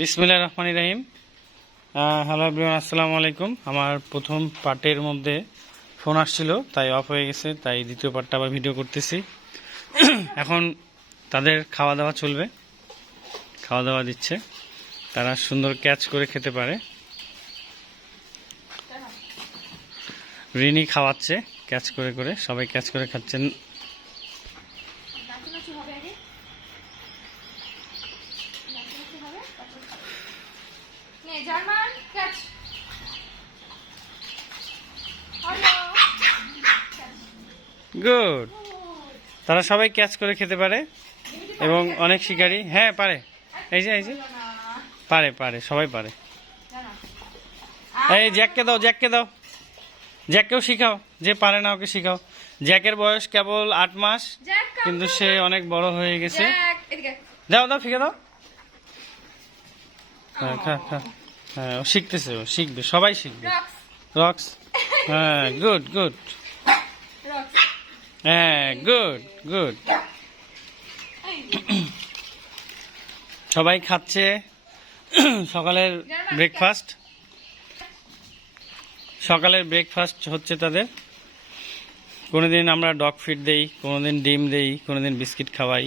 বিসমিল্লাহির রহমানির রহিম। Hello everyone, আসসালামু আলাইকুম। আমার প্রথম পার্টের মধ্যে ফোন আসছিল, তাই অফ হয়ে গেছে, তাই দ্বিতীয় পার্টটা আবার ভিডিও করতেছি। এখন তাদের খাওয়া দাওয়া চলবে, খাওয়া দাওয়া দিচ্ছে, তারা সুন্দর ক্যাচ করে খেতে পারে। রিনি খাওয়াচ্ছে ক্যাচ করে করে, সবাই ক্যাচ করে খাচ্ছেন। গুড, তারা সবাই ক্যাচ করে খেতে পারে এবং অনেক শিকারী। হ্যাঁ পারে, এই যে পারে পারে, সবাই পারে। এই জ্যাককে দাও, জ্যাককে দাও, জ্যাককেও শিখাও, যে পারে না ওকে শিখাও। জ্যাকের বয়স কেবল 8 মাস, কিন্তু সে অনেক বড় হয়ে গেছে। দাও দাও, ফিকে দাও। হ্যাঁ খা খা, হ্যাঁ ও শিখতেছে, ও শিখবে, সবাই শিখবে। রক্স, হ্যাঁ গুড গুড, হ্যাঁ গুড গুড। সবাই খাচ্ছে সকালের ব্রেকফাস্ট। সকালের ব্রেকফাস্ট হচ্ছে তাদের। কোনোদিন আমরা ডগ ফিড দেই, কোনোদিন ডিম দেই, কোনোদিন বিস্কিট খাওয়াই।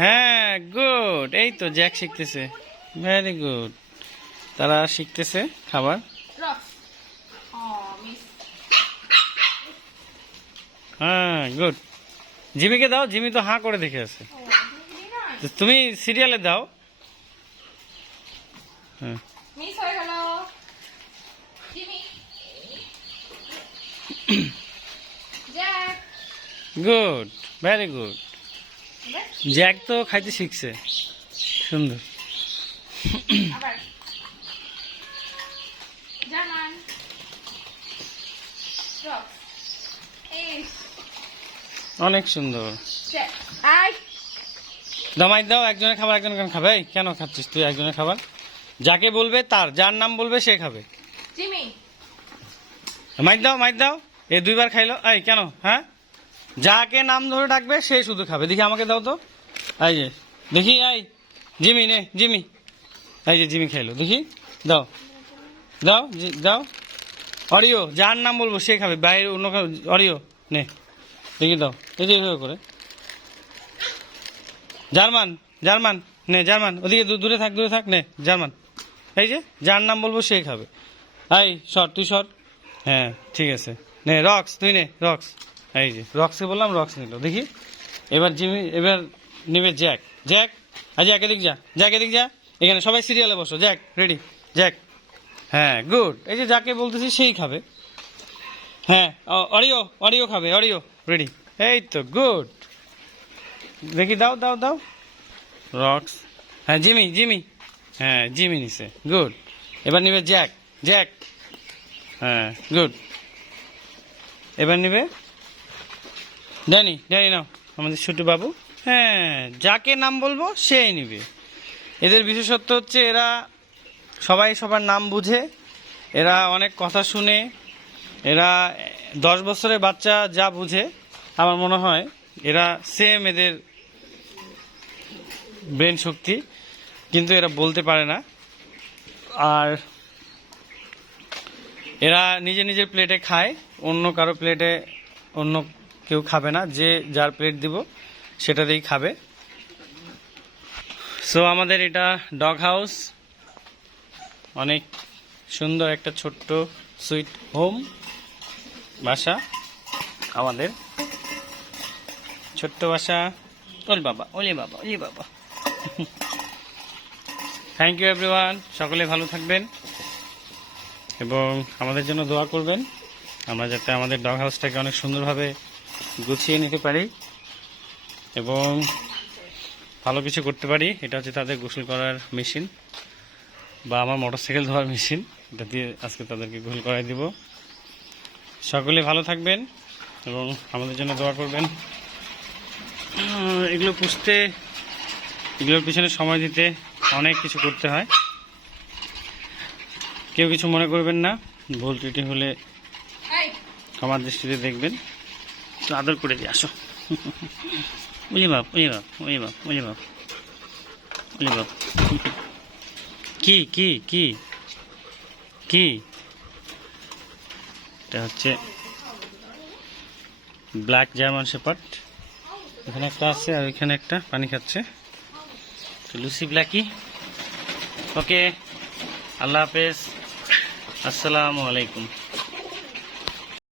হ্যাঁ গুড, এই তো জ্যাক শিখতেছে, ভেরি গুড। তারা শিখতেছে খাবার। হ্যাঁ গুড। জিমিকে দাও, জিমি তো হাঁ করে দেখে আছে। তুমি সিরিয়ালে দাও। হ্যাঁ গুড, ভেরি গুড। জ্যাক তো খাইতে শিখছে, সুন্দর। অনেক সুন্দর। দামাই দাও, একজনের খাবার একজন কেন খাবে? কেন খাচ্ছিস তুই একজনের খাবার? যাকে বলবে, তার যার নাম বলবে সে খাবে। মাইর দাও, মাইর দাও। এ 2বার খাইলো। এই কেন? হ্যাঁ, যাকে নাম ধরে ডাকবে সে শুধু খাবে। দেখি আমাকে দাও তো। এই যে দেখি, এই জিমি নে, জিমি, এই যে জিমি খাইলো, দেখি দাও দাও দাও। অরিও, যার নাম বলবো সে খাবে, বাইরে অন্য অরিও নে, দেখি দাও। এই যে করে জার্মান, জার্মান নে, জার্মান, ওদিকে দূরে থাক, দূরে থাক, নে জার্মান। এই যে যার নাম বলবো সে খাবে। এই সর, তুই সর। হ্যাঁ ঠিক আছে, নে রক্স, তুই নে রক্স। এই যে রক্সকে বললাম, রক্স নিল। দেখি এবার জিমি, এবার নেবে জ্যাক। জ্যাক, আজ জ্যাক এদিক যা, জ্যাক এদিক যা। এখানে সবাই সিরিয়ালে বসো। Jack ready, Jack. হ্যাঁ গুড, এই যে যাকে বলতেছি সেই খাবে। হ্যাঁ অরিও, অরিও খাবে, অরিও রেডি। এই তো গুড। দেখি দাও দাও দাও। রক্স, হ্যাঁ জিমি, জিমি, হ্যাঁ জিমি নিছে, গুড। এবার নিবে জ্যাক, জ্যাক, হ্যাঁ গুড। এবার নিবে ড্যানি, ড্যানি নাও, আমাদের ছোট বাবু। হ্যাঁ, যাকে নাম বলবো সেই নিবে। এদের বিশেষত্ব হচ্ছে এরা সবাই সবার নাম বুঝে, এরা অনেক কথা শুনে, এরা 10 বছরের বাচ্চা যা বুঝে আমার মনে হয় এরা সেম এদের ব্রেন শক্তি, কিন্তু এরা বলতে পারে না। আর এরা নিজের নিজের প্লেটে খায়, অন্য কারো প্লেটে অন্য কেউ খাবে না। যে যার প্লেট দিব সেটাতেই খাবে। সো আমাদের এটা ডগ হাউস, অনেক সুন্দর একটা ছোট্ট সুইট হোম, বাসা আমাদের, ছোট্ট বাসা। ওলে বাবা, ওলে বাবা, ওলে বাবা। থ্যাংক ইউ এভরিওয়ান, সকলে ভালো থাকবেন এবং আমাদের জন্য দোয়া করবেন, আমরা যাতে আমাদের ডগ হাউসটাকে অনেক সুন্দরভাবে গুছিয়ে নিতে পারি এবং ভালো কিছু করতে পারি। এটা হচ্ছে তাদের গোসল করার মেশিন, বা আমার মোটরসাইকেল ধোয়ার মেশিন। এটা দিয়ে আজকে তাদেরকে গোসল করাই দিব। সকলে ভালো থাকবেন এবং আমাদের জন্য দোয়া করবেন। এগুলো পুষতে, এগুলোর পিছনে সময় দিতে অনেক কিছু করতে হয়। কেউ কিছু মনে করবেন না, ভুল ত্রুটি হলে ক্ষমার দৃষ্টিতে দেখবেন। তো আদর করে দিয়ে আসো। ওই বাপ, ওই বাপ, ওই বাপ, ওই বাপ, ওই বাপ। কি কি কি কি এটা হচ্ছে ব্ল্যাক জার্মান শেপার্ড। এখানে একটা আছে আর এখানে একটা পানি খাচ্ছে। তো লুসি ব্ল্যাকি। ওকে, আল্লাহ হাফেজ, আসসালামু আলাইকুম।